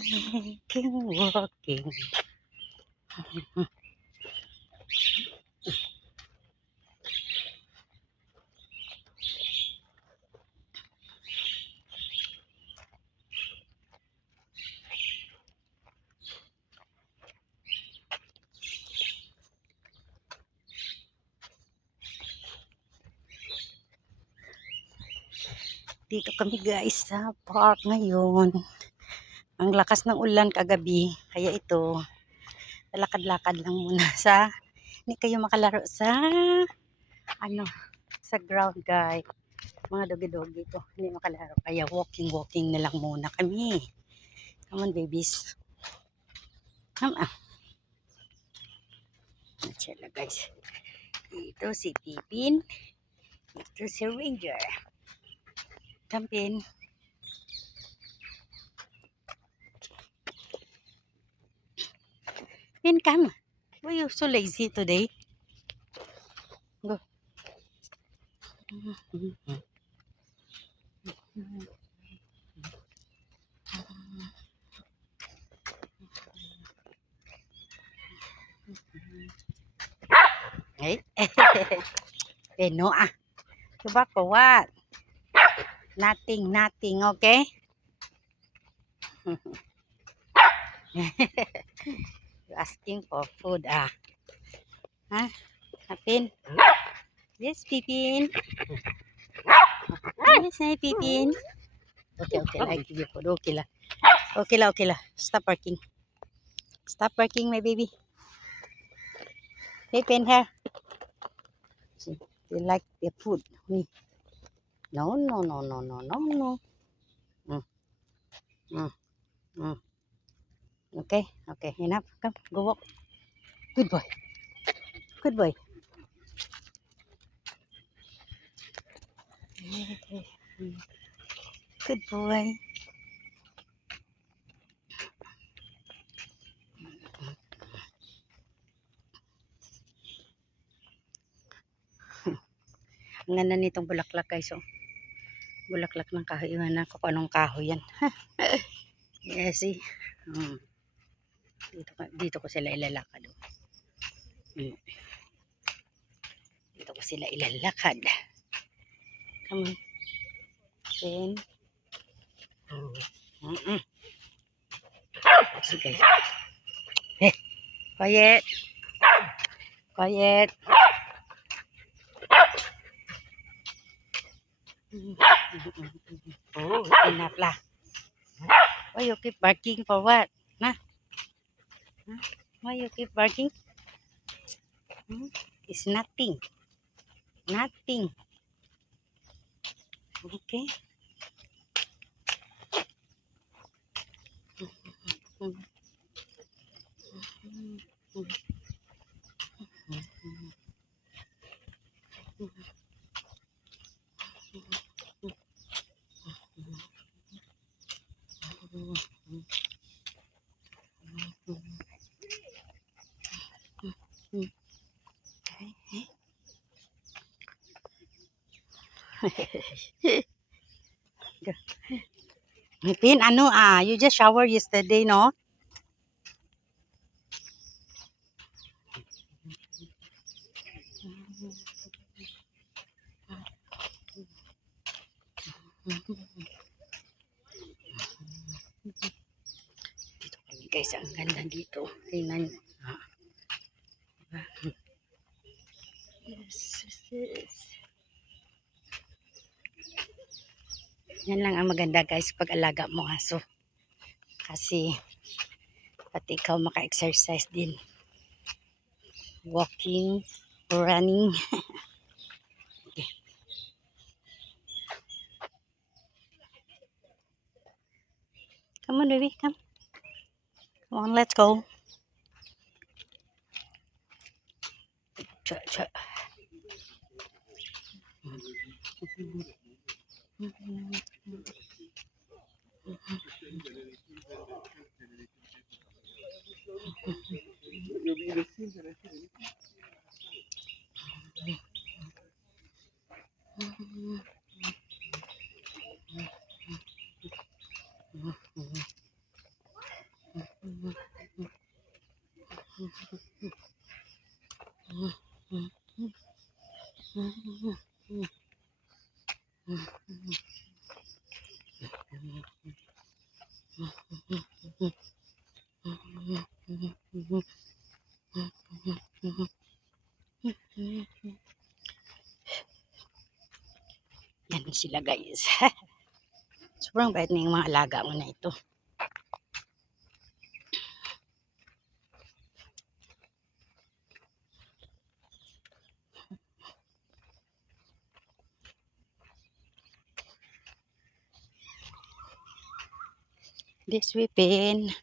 Walking. Dito kami guys sa park ngayon. Ang lakas ng ulan kagabi. Kaya ito, lakad-lakad lang muna sa, hindi kayo makalaro sa, ano, sa ground guys. Mga dogi-dogi ito, hindi makalaro. Kaya walking na lang muna kami. Come on babies. Come on. Sila guys. Dito si Pipin. Dito si Ranger. Come Pin. Pin, come. Why are you so lazy today? Go. Hey. Pino ah. Tobacco what? Nothing, okay? You're asking for food ah. Huh? Pin? Yes, Pipin. Yes, hi, Pipin. Okay, I give you food. Okay lah. Okay lah. Stop barking. Stop barking, my baby. Pipin, here. You like the food? No. Mm, mm, mm. Okay, enough. Come, go walk. Good boy. Good boy. Good boy. Ang ganda nitong bulaklak guys. Oh. Bulaklak ng kahoy. Iwan na kung anong kahoy yan. Yes, see? Dito ko sila ilalakad. Oh. Dito ko sila ilalakad. Come on. Then. So guys. Hey, quiet. Quiet. Enough lah. Why you keep barking for what? Nah? Why you keep barking? It's nothing. Nothing. Okay. Pin, ano you just shower yesterday, no? Dito kami guys, ang ganda dito. Tingnan nyo. Yes. Yan lang ang maganda guys pag alaga mo aso. Kasi pati ikaw maka-exercise din. Walking, running. Okay. Come on baby, come. Come on, let's go. Cha. Yan sila guys. Sobrang bait na yung mga alaga mo na ito. This weeping.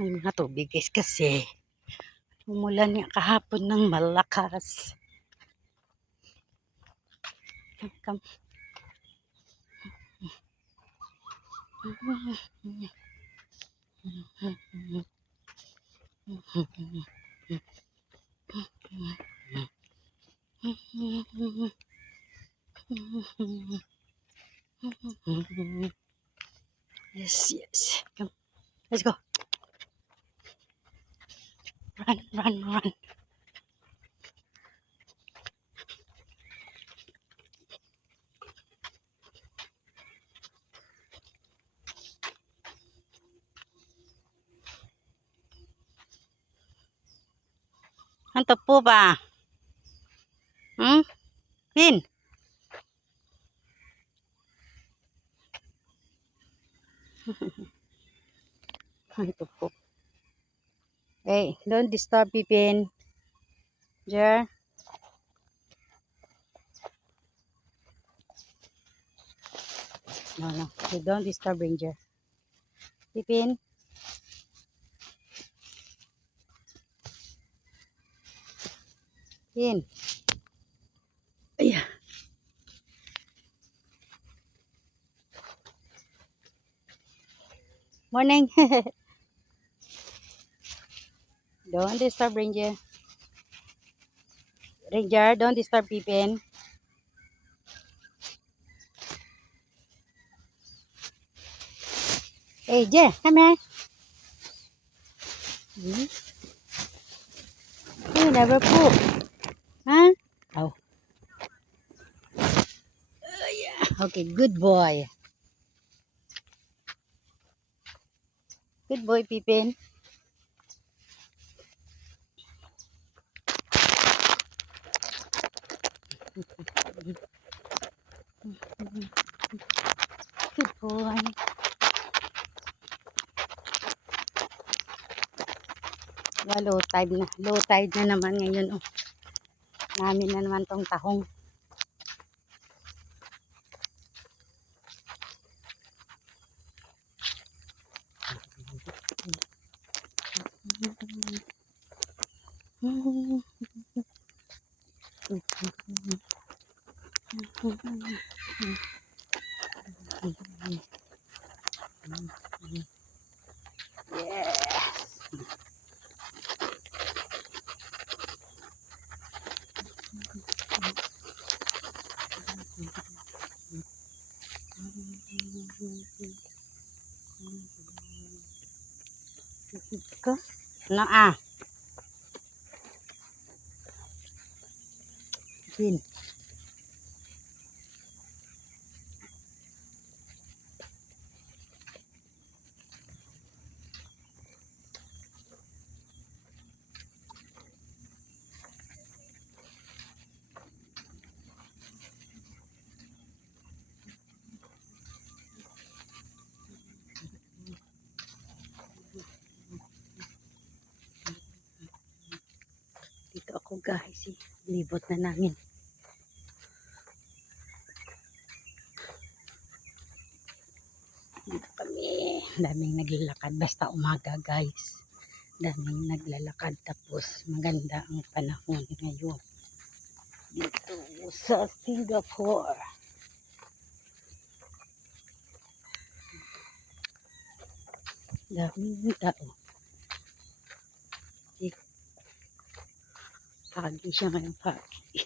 May mga tubig guys kasi umulan nga kahapon ng malakas. Come. Yes, yes. Come. Let's go. Run, run, run. Anto po ba? Pin. Anto po. Hey, don't disturb Pipin. Jer. No, you don't disturb Ranger. Pipin. Pin. Ayan. Morning. Don't disturb Ranger. Ranger, don't disturb Pipin. Hey, Jer, come here. You never poop. Huh? Oh. Yeah. Okay, good boy. Good boy, Pipin. Good boy. Low tide na. Low tide na naman ngayon. Oh. Namin na naman tong tahong. Ko? No Pin. Dito ako guys. Libot na namin. Dito kami. Daming naglalakad. Basta umaga guys. Daming naglalakad. Tapos maganda ang panahon ngayon. Dito sa Singapore. Daming tao. Foggy siya ngayon, foggy.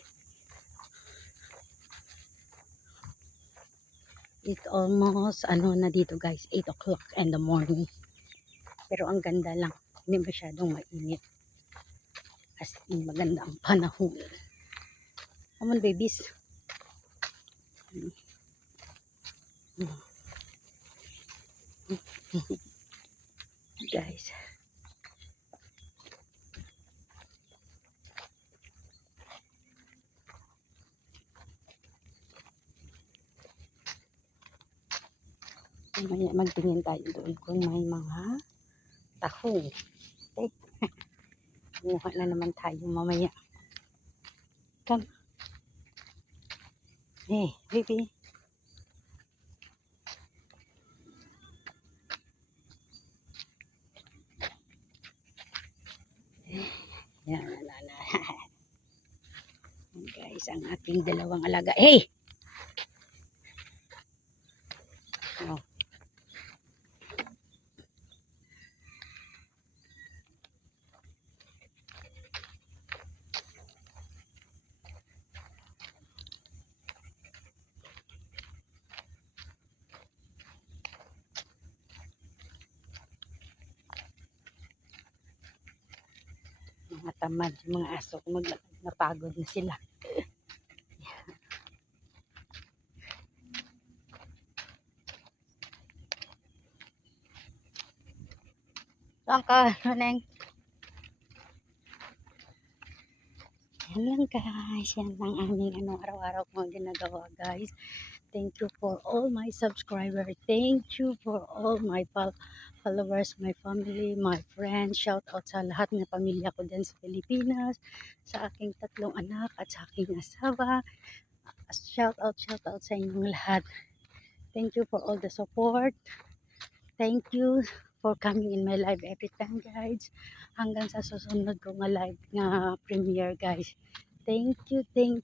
It's almost, na dito guys, 8 o'clock in the morning. Pero ang ganda lang, hindi masyadong mainit. As in, maganda ang panahon. Come on, babies. Guys. Mamaya magtingin tayo doon kung may mga tahong. Okay. Kumuha na naman tayo mamaya. Come. Hey, baby. Yan, guys, ang ating dalawang alaga. Hey! Oh. Mga tamad, mga aso, napagod na sila. Saan ka, Neng? Yan lang guys, yan lang aming araw-araw kong ginagawa guys. Thank you for all my subscribers. Thank you for all my followers, my family, my friends. Shout out sa lahat ng pamilya ko din sa Pilipinas, sa aking 3 anak at sa aking asawa. Shout out sa inyong lahat. Thank you for all the support. Thank you for coming in my live every time guys. Hanggang sa susunod ko nga live nga premiere guys. Thank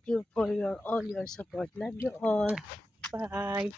you for all your support. Love you all. Bye.